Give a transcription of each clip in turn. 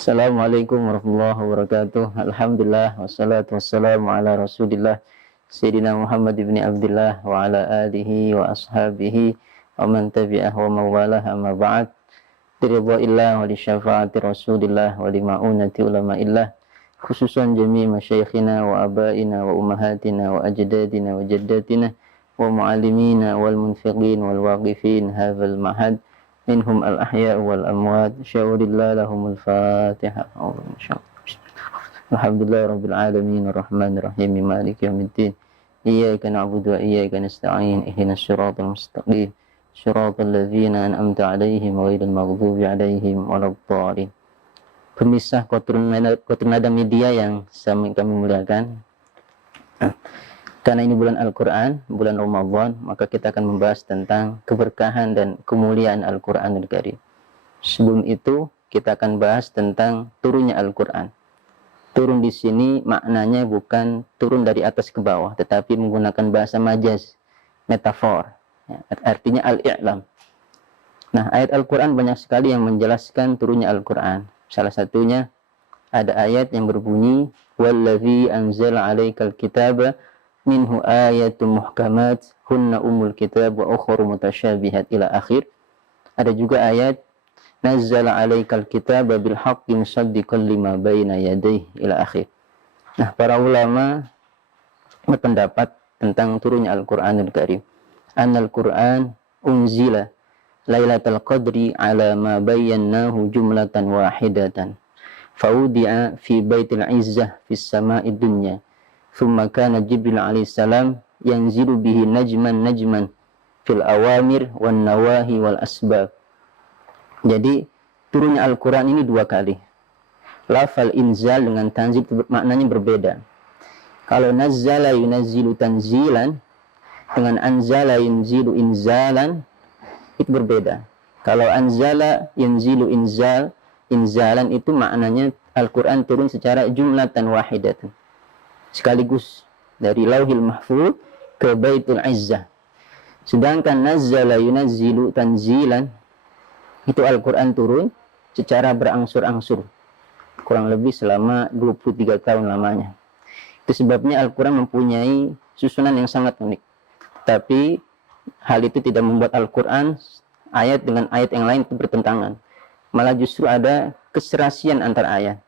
Assalamualaikum warahmatullahi wabarakatuh. Alhamdulillah wassalatu wassalamu ala Rasulillah Sayyidina Muhammad ibn Abdullah wa ala alihi wa ashabihi wa man tabi'ah wa mawalah amma ba'd. Biridha'illah wa li syafaati Rasulillah wa li ma'unati ulama'illah khususan jami' masyaikhina wa abaina wa ummahatina wa ajdadina wa jaddatina wa mu'allimina wal munfiqin wal waqifin hadzal mahad minhum al-ahya wal amwat syaurillah lahumul fatihah. Alhamdulillah rabbil alamin arrahmanir rahim maliki yaumiddin iyyaka na'budu wa iyyaka nasta'in ihdinas siratal mustaqim siratal ladzina an'amta 'alaihim ghairil maghdubi 'alaihim waladdallin. Pemirsa Quturnada Media yang kami muliakan, karena ini bulan Al-Quran, bulan Ramadan, maka kita akan membahas tentang keberkahan dan kemuliaan Al-Quranul Karim. Sebelum itu, kita akan bahas tentang turunnya Al-Quran. Turun di sini maknanya bukan turun dari atas ke bawah, tetapi menggunakan bahasa majaz, metafor. Artinya al-i'lam. Nah, ayat Al-Quran banyak sekali yang menjelaskan turunnya Al-Quran. Salah satunya ada ayat yang berbunyi, وَالَّذِي أَنزَلَ عَلَيْكَ الْكِتَابَ minhu ayatun muhkamat hunna umul kitab wa ukhra mutasyabihat ila akhir. Ada juga ayat nazzala 'alaikal kitaba bil haqqi musaddiqan lima baina yadayhi ila akhir. Nah, para ulama berpendapat tentang turunnya Al-Qur'anul Karim. Annal Qur'an unzila lailatul qadri ala ma bayyanahu jumlatan wahidatan. Faudi'a fi baitil izzah fis sama'id dunya. Thumma kana Jibril alaihissalam yanzilu bihi najman fil awamir wan nawahi wal asbab. Jadi turunnya Al-Quran ini dua kali. Lafal inzal dengan tanzil maknanya berbeda. Kalau nazzala yunazzilu tanzilan dengan anzala yunzilu inzalan itu berbeda. Kalau anzala yunzilu inzalan itu maknanya Al-Quran turun secara jumlatan wahidatan, sekaligus dari Lauhil Mahfuz ke Baitul Izzah. Sedangkan nazzala yunazzilu tanzilan itu Al-Quran turun secara berangsur-angsur, kurang lebih selama 23 tahun lamanya. Itu sebabnya Al-Quran mempunyai susunan yang sangat unik. Tapi hal itu tidak membuat Al-Quran ayat dengan ayat yang lain itu bertentangan. Malah justru ada keserasian antar ayat.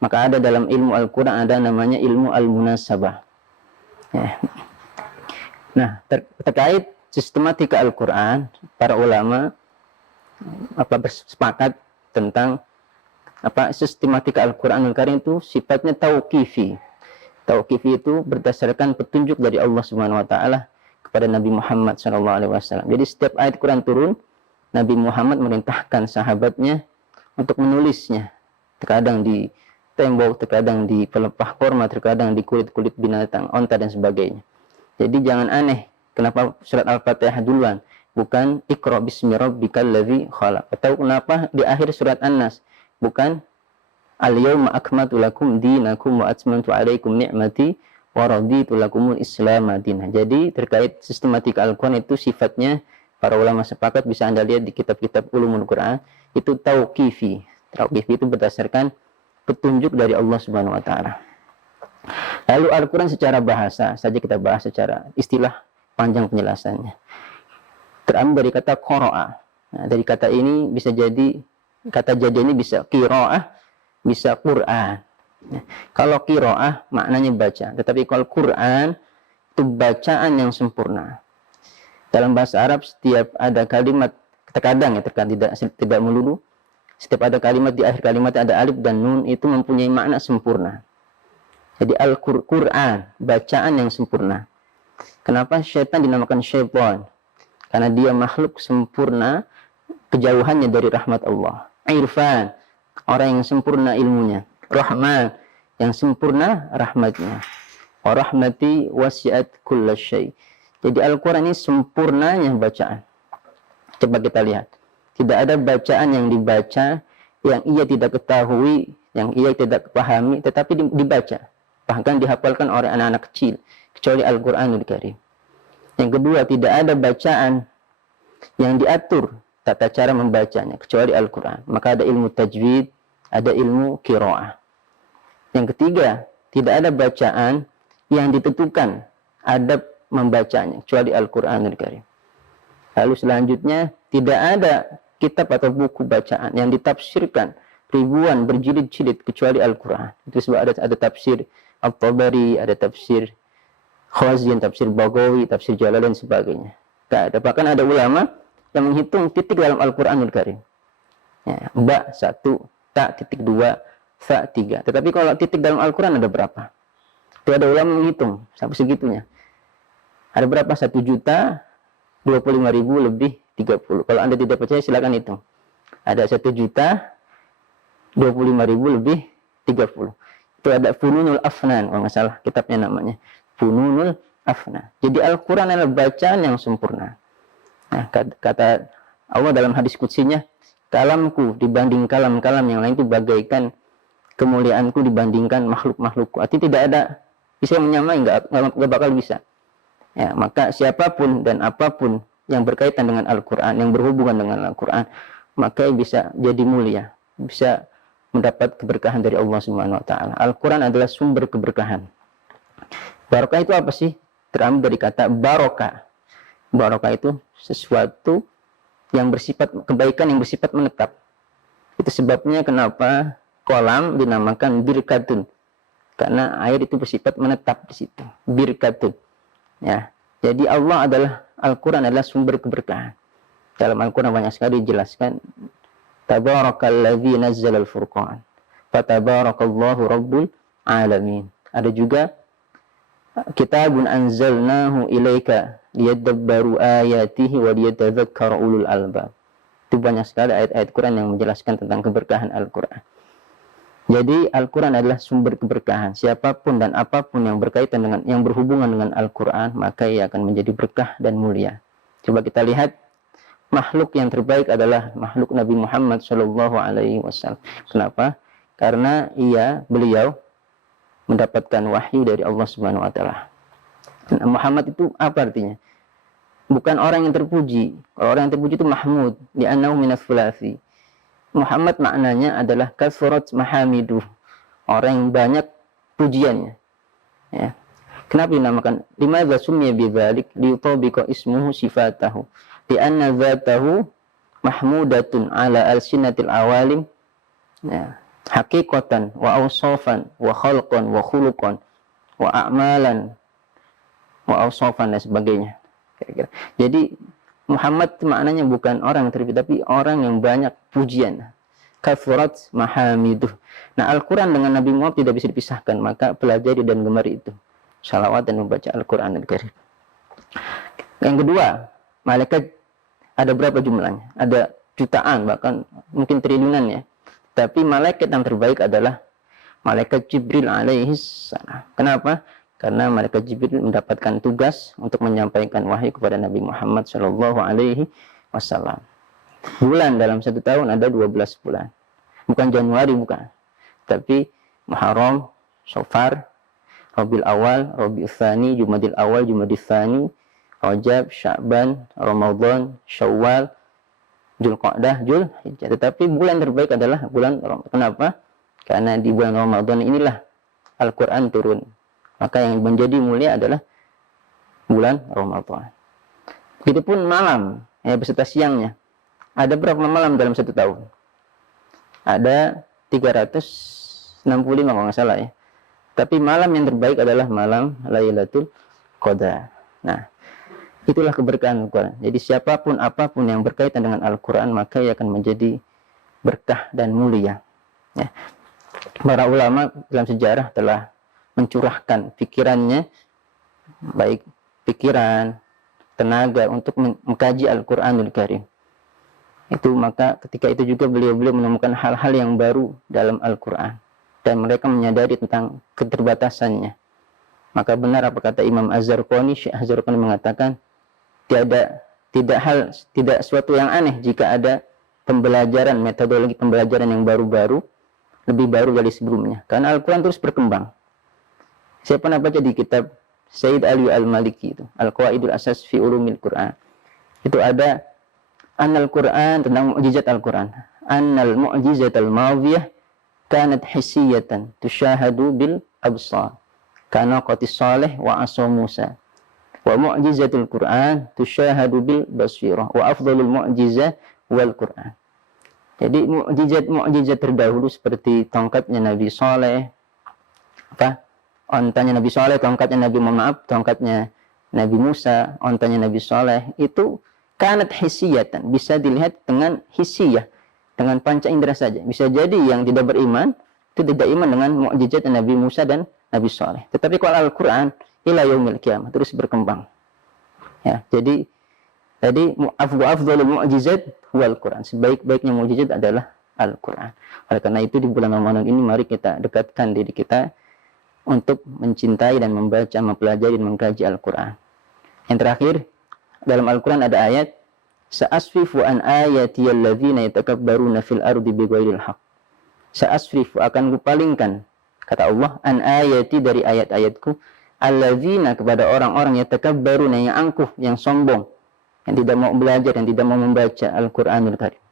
Maka ada dalam ilmu Al-Quran ada namanya ilmu Al-Munasabah. Ya. Nah, terkait sistematika Al-Quran, para ulama bersepakat tentang sistematika Al-Quranul Karim itu sifatnya tauqifi. Tauqifi itu berdasarkan petunjuk dari Allah Subhanahu wa taala kepada Nabi Muhammad SAW. Jadi setiap ayat Quran turun, Nabi Muhammad merintahkan sahabatnya untuk menulisnya. Terkadang di tembok, terkadang di pelepah korma, terkadang di kulit-kulit binatang, onta dan sebagainya. Jadi jangan aneh, kenapa surat Al-Fatihah duluan, bukan Iqra bismi rabbikal ladzi khalaq. Atau kenapa di akhir surat An-Nas, bukan Al-yawma akmaltu lakum dinakum wa atmamtu alaikum ni'mati wa raditu lakumul Islam madinah. Jadi terkait sistematika Al-Quran itu sifatnya para ulama sepakat, bisa Anda lihat di kitab-kitab ulumul Quran, itu tauqifi. Tauqifi itu berdasarkan petunjuk dari Allah Subhanahu wa taala. Lalu Al-Quran secara bahasa saja kita bahas secara istilah, panjang penjelasannya. Terambil dari kata qara'a. Nah, dari kata ini bisa jadi, kata jadi ini bisa qira'ah, bisa Quran. Nah, kalau qira'ah maknanya baca, tetapi kalau Quran itu bacaan yang sempurna. Dalam bahasa Arab setiap ada kalimat, terkadang tidak melulu, setiap ada kalimat di akhir kalimat ada alif dan nun, itu mempunyai makna sempurna. Jadi Al-Quran, bacaan yang sempurna. Kenapa syaitan dinamakan syaitan? Karena dia makhluk sempurna, kejauhannya dari rahmat Allah. Irfan, orang yang sempurna ilmunya. Rahman, yang sempurna rahmatnya. Wa rahmati wasi'at kulla syai'. Jadi Al-Quran ini sempurnanya bacaan. Coba kita lihat. Tidak ada bacaan yang dibaca yang ia tidak ketahui, yang ia tidak pahami, tetapi dibaca. Bahkan dihafalkan oleh anak-anak kecil, kecuali Al-Quranul Karim. Yang kedua, tidak ada bacaan yang diatur tata cara membacanya, kecuali Al-Quran. Maka ada ilmu tajwid, ada ilmu qiraah. Yang ketiga, tidak ada bacaan yang ditentukan adab membacanya kecuali Al-Qur'anul Karim. Lalu selanjutnya, tidak ada kitab atau buku bacaan yang ditafsirkan ribuan berjilid-jilid kecuali Al-Quran. Itu sebab ada tafsir At-Tabari, ada tafsir Khazin, tafsir Baghawi, tafsir Jalal dan sebagainya. Tak ada. Bahkan ada ulama yang menghitung titik dalam Al-Quranul Karim. Ya, ba 1, ta titik 2, sa 3. Tetapi kalau titik dalam Al-Quran ada berapa? Itu ada ulama menghitung sampai segitunya. Ada berapa? 1.025.000 lebih 30. Kalau Anda tidak percaya silakan hitung. Ada 1.025.000 lebih 30. Itu ada Fununul Afnan, kalau nggak salah kitabnya namanya. Fununul Afnan. Jadi Al-Quran adalah bacaan yang sempurna. Nah, kata Allah dalam hadis qudsinya, kalamku dibanding kalam-kalam yang lain itu bagaikan kemuliaanku dibandingkan makhluk-makhlukku. Artinya tidak ada bisa menyamai, nggak bakal bisa. Ya, maka siapapun dan apapun yang berkaitan dengan Al-Quran, yang berhubungan dengan Al-Quran, maka bisa jadi mulia, bisa mendapat keberkahan dari Allah Subhanahu wa taala. Al-Quran adalah sumber keberkahan. Barokah itu apa sih? Terambil dari kata barokah. Barokah itu sesuatu yang bersifat kebaikan yang bersifat menetap. Itu sebabnya kenapa kolam dinamakan birkatun. Karena air itu bersifat menetap di situ. Birkatun. Ya. Jadi Allah adalah Al-Quran adalah sumber keberkahan. Dalam Al-Quran banyak sekali dijelaskan. Tabarakalladzi nazzalal furqan. Fatabarakallahu rabbul alamin. Ada juga kitabun anzalnahu ilaika liyadabbaru ayatihi wa liyatadzakkara ulul albab. Itu banyak sekali ayat-ayat Quran yang menjelaskan tentang keberkahan Al-Quran. Jadi Al-Quran adalah sumber keberkahan. Siapapun dan apapun yang berkaitan dengan, yang berhubungan dengan Al-Quran, maka ia akan menjadi berkah dan mulia. Coba kita lihat, makhluk yang terbaik adalah makhluk Nabi Muhammad SAW. Kenapa? Karena beliau mendapatkan wahyu dari Allah Subhanahu Wa Taala. Muhammad itu apa artinya? Bukan orang yang terpuji. Kalau orang yang terpuji itu Mahmud, li'annahu minas thulathi. Muhammad maknanya adalah kasrat mahamiduh, orang yang banyak pujiannya. Ya. Kenapa dinamakan? Limadza summiya bidzalik liyutabiqa ismuhu sifatahu. Li'anna dzatahu mahmudatun ala alsinatil awalim. Ya. Haqiqatan wa awsafan wa khalqan wa khuluqan wa a'malan wa awsafan dan sebagainya. Kira-kira. Jadi Muhammad maknanya bukan orang yang terpuji, tapi orang yang banyak pujian. Kafurat mahamiduh. Nah, Al-Quran dengan Nabi Muhammad tidak bisa dipisahkan. Maka pelajari dan gemari itu. Salawat dan membaca Al-Quran Al-Karim. Yang kedua, malaikat ada berapa jumlahnya? Ada jutaan, bahkan mungkin triliunan ya. Tapi malaikat yang terbaik adalah malaikat Jibril alaihis salam. Kenapa? Karena malaikat Jibril mendapatkan tugas untuk menyampaikan wahyu kepada Nabi Muhammad Shallallahu Alaihi Wasallam. Bulan dalam satu tahun ada 12 bulan. Bukan Januari, bukan. Tapi Muharram, Safar, Rabiul Awal, Rabiul Tsani, Jumadil Awal, Jumadil Tsani, Rajab, Sya'ban, Ramadan, Syawal, Dzulqa'dah, Dzulhijjah. Tetapi bulan terbaik adalah bulan Ramadan. Kenapa? Karena di bulan Ramadan inilah Al-Quran turun. Maka yang menjadi mulia adalah bulan Ramadan. Begitupun malam, beserta siangnya. Ada berapa malam dalam satu tahun? Ada 365 kalau nggak salah ya. Tapi malam yang terbaik adalah malam Lailatul Qadar. Nah, itulah keberkahan Al-Quran. Jadi siapapun apapun yang berkaitan dengan Al-Quran, maka ia akan menjadi berkah dan mulia. Ya. Para ulama dalam sejarah telah mencurahkan pikirannya, baik pikiran, tenaga untuk mengkaji Al-Quranul Karim. Itu maka ketika itu juga beliau menemukan hal-hal yang baru dalam Al-Quran. Dan mereka menyadari tentang keterbatasannya. Maka benar apa kata Imam Az-Zarqani, Syekh Az-Zarqani mengatakan, tidak suatu yang aneh jika ada pembelajaran, metodologi pembelajaran yang baru-baru, lebih baru dari sebelumnya. Karena Al-Quran terus berkembang. Saya pernah baca di kitab Sayyid Ali Al-Maliki itu, Al-Qawaidul Asas fi Ulumil Quran. Itu ada Annal Quran tentang mukjizat Al-Quran. Annal mu'jizatal madhiyah kanat hissiyatan tushahadu bil absar kana qatis salih wa asa Musa wa mu'jizatul Qur'an tushahadu bil basirah wa afdalul mu'jizah wal Qur'an. Jadi mukjizat terdahulu seperti tongkatnya Nabi Saleh, ontanya Nabi Saleh, tongkatnya Nabi Musa, ontanya Nabi Saleh, itu kanat hissiyatan, bisa dilihat dengan hissiyah, dengan panca indera saja. Bisa jadi yang tidak beriman itu tidak iman dengan mukjizat Nabi Musa dan Nabi Saleh. Tetapi kalau Al-Qur'an ila yaumil qiyamah terus berkembang. Ya, jadi tadi afdalul mu'jizat wal Quran. Sebaik-baiknya mukjizat adalah Al-Quran. Oleh karena itu di bulan Ramadan ini mari kita dekatkan diri kita untuk mencintai dan membaca, mempelajari dan mengkaji Al-Quran. Yang terakhir, dalam Al-Quran ada ayat sa'asfifu an ayati alladzina yatakabbaruna fil ardi bighairil haqq. Sa'asfifu, akan kupalingkan, kata Allah, an ayati, dari ayat-ayatku, alladzina, kepada orang-orang yatakabbaruna, yang angkuh, yang sombong, yang tidak mau belajar, yang tidak mau membaca Al-Quranul Karim.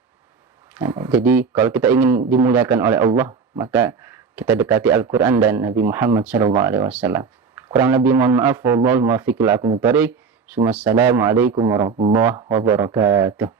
Jadi kalau kita ingin dimuliakan oleh Allah, maka kita dekati Al-Quran dan Nabi Muhammad SAW. Kurang lebih mohon maaf. Wallahul muwaffiq ila aqwamit thoriq. Assalamualaikum warahmatullahi wabarakatuh.